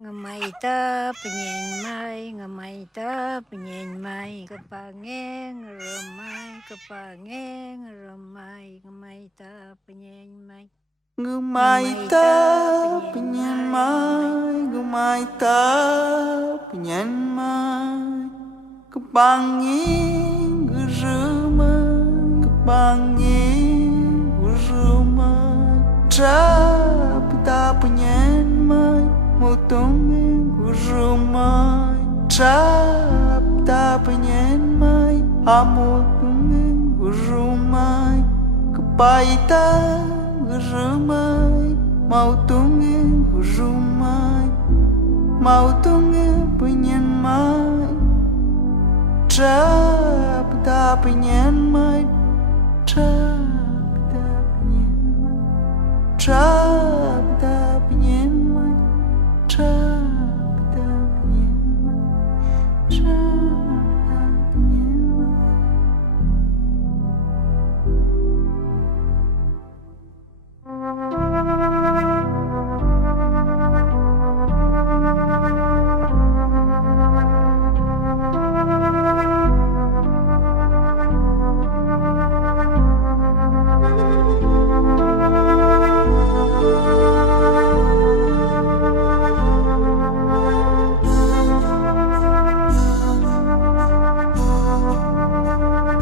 Ngamaita penyen ngamaita penyen kepangen ngeremai, ngamaita penyen Gumaita penyemai, gumaita penyemai, kepangin gerumai, kepangin gerumai, trapita penyemai, mutungin gerumai, trapita penyemai, amutungin gerumai, kepaita gerumai, mau tunggu gerumai, mau tunggu penyemai, trapita penyemai, trapita penyemai, trapita penyemai, trapita penyemai, trapita penyemai.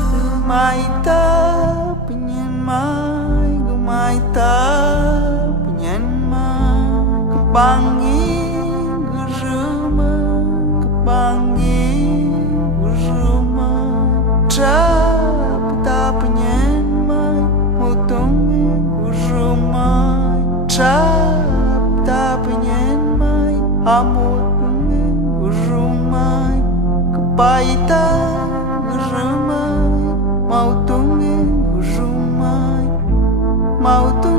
Gumaita penyemai, gumaita penyemai, kepangin gerumai, kepangin gerumai, trapita penyemai, mutungin gerumai, trapita penyemai, amutungin gerumai, kepaita gerumai, mau tunggu gerumai, mau tunggu